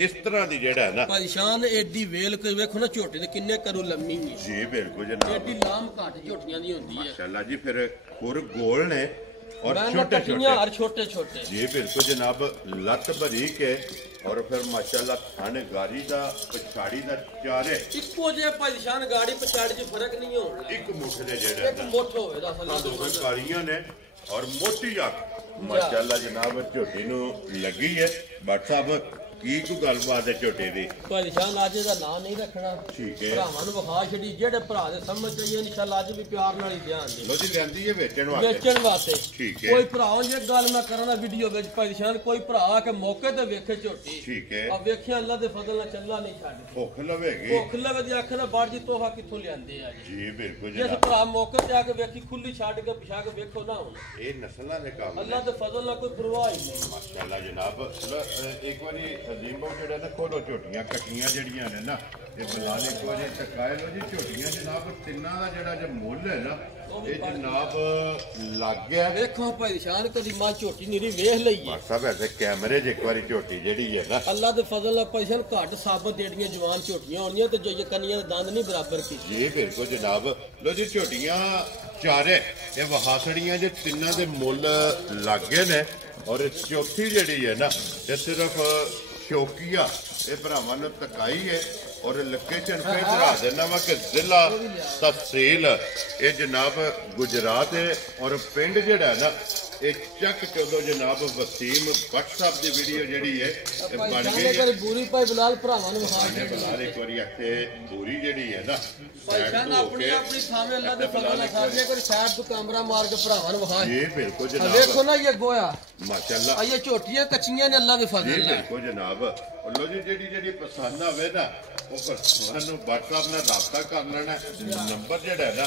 ਇਸ ਤਰ੍ਹਾਂ ਦੀ ਜਿਹੜਾ ਹੈ ਨਾ ਭਾਈ ਸ਼ਾਨ ਏਡੀ ਵੇਲ ਕੇ ਵੇਖੋ ਨਾ ਝੋਟੀ ਦੇ ਕਿੰਨੇ ਕਰੂ ਲੰਮੀ ਹੈ ਜੀ ਬਿਲਕੁਲ ਜਨਾਬ ਏਡੀ ਲਾਮ ਘਾਟ ਝੋਟੀਆਂ ਦੀ ਹੁੰਦੀ ਹੈ ਮਾਸ਼ਾਅੱਲਾ ਜੀ ਫਿਰ ਖੁਰ ਗੋਲ ਨੇ ਔਰ ਮੈਂ ਨਾ ਛੋਟੇ ਕੱਟੀਆਂ ਛੋਟੇ ਹਰ ਛੋਟੇ ਛੋਟੇ ਜੀ ਬਿਲਕੁਲ ਜਨਾਬ ਲੱਤ ਬਰੀਕ ਹੈ ਔਰ ਫਿਰ ਮਾਸ਼ਾਅੱਲਾ ਥਣ ਗਾਰੀ ਦਾ ਪਛਾੜੀ ਦਾ ਚਾਰੇ ਇੱਕੋ ਜਿਹੇ ਭਾਈ ਸ਼ਾਨ ਗਾੜੀ ਪਛਾੜੀ 'ਚ ਫਰਕ ਨਹੀਂ ਹੋਣ ਲੱਗਾ ਇੱਕ ਮੁੱਠ ਦੇ ਜਿਹੜੇ ਇੱਕ ਨਾ ਮੁੱਠ ਹੋਵੇ ਦਾ ਆਹ ਦੋਵੇਂ ਅਸਲ ਕਾਲੀਆਂ ਨੇ ਔਰ ਮੋਟੀ ਅੱਖ ਮਾਸ਼ਾਅੱਲਾ ਜਨਾਬ ਝੋਟੀ ਨੂੰ ਲੱਗੀ ਹੈ WhatsApp ਕੀ ਕੋਈ ਗੱਲਬਾਤ ਹੈ ਝੋਟੇ ਦੀ? ਭਾਈ ਸ਼ਾਨ ਅੱਜ ਇਹਦਾ ਨਾਂ ਨਹੀਂ ਰੱਖਣਾ, ਠੀਕ ਹੈ। ਭਰਾਵਾਂ ਨੂੰ ਵਿਖਾ ਛੱਡੀ, ਜਿਹੜੇ ਭਰਾ ਦੇ ਸਮਝ ਚਾਹੀਏ ਇਨਸ਼ਾਅੱਲਾ ਅੱਜ ਵੀ ਪਿਆਰ ਨਾਲ ਹੀ ਧਿਆਨ ਦੇ। ਲੋਜੀ ਲੈਂਦੀ ਹੈ ਵੇਚਣ ਵਾਸਤੇ? ਵੇਚਣ ਵਾਸਤੇ। ਠੀਕ ਹੈ। ਕੋਈ ਭਰਾਵਾਂ ਜੇ ਗੱਲ ਮੈਂ ਕਰਨਾ ਵੀਡੀਓ ਵਿੱਚ ਭਾਈ ਸ਼ਾਨ, ਕੋਈ ਭਰਾ ਆ ਕੇ ਮੌਕੇ ਤੇ ਵੇਖੇ ਝੋਟੀ, ਠੀਕ ਹੈ। ਆ ਵੇਖਿਆ ਅੱਲਾ ਦੇ ਫਜ਼ਲ ਨਾਲ ਚੱਲਾ ਨਹੀਂ ਛੱਡ, ਭੁੱਖ ਲਵੇਗੀ। ਭੁੱਖ ਲਵੇ ਦੀ ਅੱਖ ਨਾਲ ਬਾੜ ਜੀ ਤੋਹਾ ਕਿੱਥੋਂ ਲਿਆਂਦੇ ਆ ਜੀ ਬਿਲਕੁਲ ਜਿਸ ਜਨਾਬ। ਭਰਾ ਮੌਕੇ ਤੇ ਆ ਕੇ ਵੇਖੀ ਖੁੱਲੀ ਛੱਡ ਕੇ ਪਿਛਾ ਕੇ ਵੇਖੋ ਨਾ ਹੁਣ ਇਹ ਨਸਲਾਂ ਦੇ ਕੰਮ ਅੱਲਾ ਦੇ ਫਜ਼ਲ ਨਾਲ ਕੋਈ ਪਰਵਾਹ ਹੀ ਨਹੀਂ। ਮਾਸ਼ਾਅੱਲਾ ਜਨਾਬ। ਇੱਕ ਵਾਰੀ ਅਜ਼ੀਮ ਬਾਬੂ ਜਿਹੜਾ ਨਾ ਖੋਲੋ ਝੋਟੀਆਂ ਕੱਟੀਆਂ ਜਿਹੜੀਆਂ ਨੇ ਨਾ, ਇਹ ਬਲਾਲ ਇੱਕ ਵਾਰੀ ਟਕਾਏ ਲੋ ਜੀ ਝੋਟੀਆਂ ਜਨਾਬ। ਤਿੰਨਾਂ ਦਾ ਜਿਹੜਾ ਜੇ ਮੁੱਲ ਹੈ ਨਾ, ਇਹ ਜਨਾਬ ਲੱਗ ਗਿਆ। ਵੇਖੋ ਭਾਈ ਸ਼ਾਨ ਕਦੀ ਮਾਂ ਝੋਟੀ ਨੀਰੀ ਵੇਖ ਲਈਏ ਸਾਹਿਬ ਐਸੇ ਕੈਮਰੇ 'ਚ ਇੱਕ ਵਾਰੀ ਝੋਟੀ ਜਿਹੜੀ ਹੈ ਨਾ, ਅੱਲਾ ਦੇ ਫਜ਼ਲ ਨਾਲ ਭਾਈ ਸ਼ਾਨ ਘੱਟ ਸਾਬਤ ਜਿਹੜੀਆਂ ਜਵਾਨ ਝੋਟੀਆਂ ਹੋਣੀਆਂ ਤੇ ਜੋ ਕੰਨੀਆਂ ਦੇ ਦੰਦ ਨਹੀਂ ਬਰਾਬਰ ਕੀਤੀ। ਜੀ ਬਿਲਕੁਲ ਜਨਾਬ। ਲੋ ਜੀ ਝੋਟੀਆਂ ਚਾਰੇ ਇਹ ਵਹਾਸੜੀਆਂ ਜੇ ਤਿੰਨਾਂ ਦੇ ਮੁੱਲ ਲੱਗ ਗਏ ਨੇ। ਔਰ ਚੌਥੀ ਜਿਹੜੀ ਹੈ ਨਾ, ਇਹ ਸਿਰਫ ਸ਼ੌਕੀਆ ਇਹ ਭਰਾਵਾਂ ਨੂੰ ਤਕਾਈ ਹੈ। ਔਰ ਲੋਕੇਸ਼ਨ पे चढ़ा देना वा कि जिला तहसील ये जनाब गुजरात है। और पिंड जड़ा ना ये चक चलो जनाब वसीम भट्ट साहब की वीडियो जी है बन गई ਬੂਰੀ ਭਾਈ ਬਲਾਲ ਭਰਾਵਾਂ ਨੂੰ ਵਿਖਾ ਦੇ। बलाल एक बार आखे बूरी जी है ना ਭਾਈ ਸ਼ਾਨ ਆਪਣੀ ਆਪਣੀ ਥਾਵੇਂ ਅੱਲਾ ਦੇ ਫਜ਼ਲ ਨਾਲ ਸਾਹਮਣੇ ਕੋਈ ਸਾਈਡ ਤੋਂ ਕੈਮਰਾ ਮਾਰ ਕੇ ਭਰਾਵਾਂ ਨੂੰ ਵਿਖਾ। जी बिल्कुल ਆ जनाब। ਵੇਖੋ ਨਾ ਇਹ ਗੋਇਆ माशाल्लाह। ਆ ਇਹ ਝੋਟੀਆਂ ਕੱਚੀਆਂ ਨੇ ਅੱਲਾ ਦੇ जी ਫਜ਼ਲ ਨਾਲ। बिल्कुल जनाब। और लो जी जी पसंद आवे ना ਉਹ ਸਾਨੂੰ WhatsApp ਨਾਲ ਰਾਬਤਾ ਕਰ ਲੈਣਾ। ਨੰਬਰ ਜਿਹੜਾ ਹੈ ਨਾ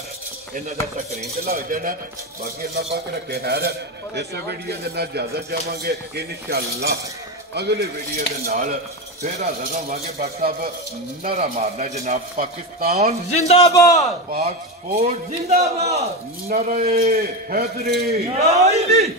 ਇਹਨਾਂ ਦਾ ਸਕਰੀਨ ਤੇ ਲੱਗ ਜਾਣਾ। ਬਾਕੀ ਅੱਲਾਹ ਪਾਕ ਰੱਖੇ ਖੈਰ। ਇਸ ਵੀਡੀਓ ਦੇ ਨਾਲ ਇਜਾਜ਼ਤ ਚਾਹਾਂਗੇ ਇਨਸ਼ਾਅੱਲਾ ਅਗਲੇ ਵੀਡੀਓ ਦੇ ਨਾਲ ਫਿਰ ਹਾਜ਼ਰ ਹੋਵਾਂਗੇ। WhatsApp ਨਾਰਾ ਮਾਰਨਾ ਜਨਾਬ। ਪਾਕਿਸਤਾਨ ਜ਼ਿੰਦਾਬਾਦ, ਪਾਕ ਫੌਜ ਜ਼ਿੰਦਾਬਾਦ, ਨਾਰੇ ਹੈਦਰੀ।